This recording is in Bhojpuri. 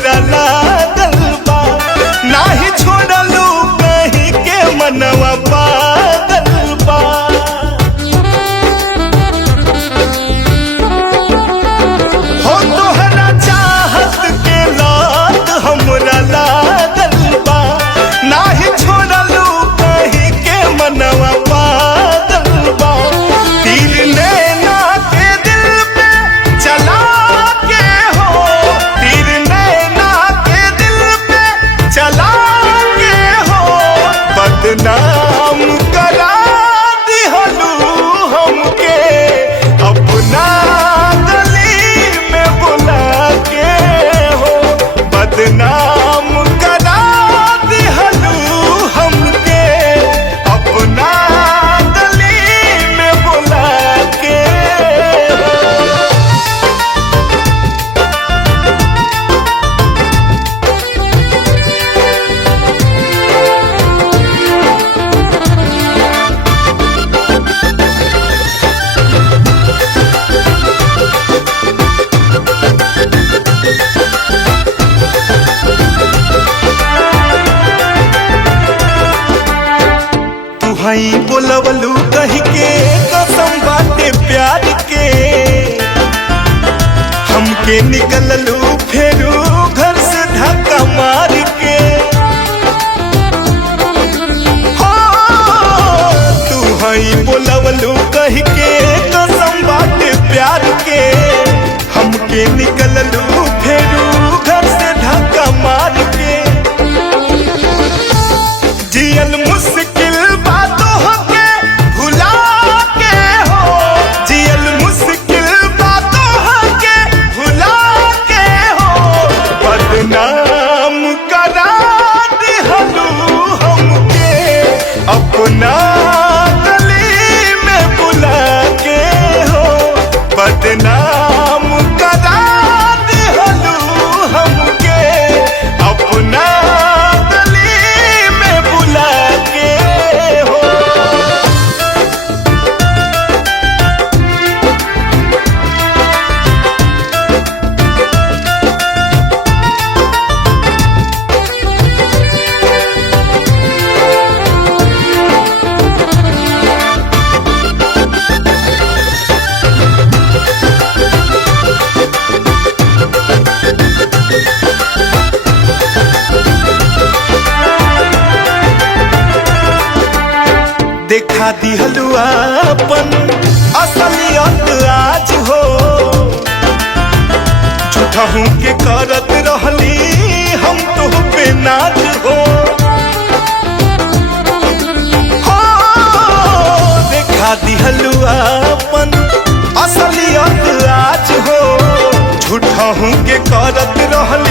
हमरा लागल बा, नाही छोड़लू कहीं के मनवा पागल बा। हो तोहरा चाहत के लात हमरा लागल बा, नाही छोड़लू कहीं के मनवा पागल बा। तीर नैना के दिल पे चला के हो, तीर नैना के दिल पे चला के हो, बदनाम करा दिहलू हमके अपना गली में बुला के हो, बदनाम करा दिहलू हमके अपना गली में बुला के हो। तुहई बोलवलू कह के कसम बाटे प्यार के, हमके निकललू फेरू घर से धक्का मार के। हो तुहई बोलवलू कह के कसम बाटे प्यार के, हमके निकललू फेरू घर से धक्का मार के। जियल मुश्किल बातों के भुला के हो, जियल मुश्किल बातों के भुला के हो, बदनाम करा दिहलू हमके अपना गली में बुला के हो, बदनाम करा दिहलू हमके अपना गली में बुला के हो। देखा दिहलू अपन असलियत आज हो, झूठहू के करत रहली हम तो पे नाज हो। हो देखा दिहलू अपन असलियत आज हो, झूठहू के करत रहली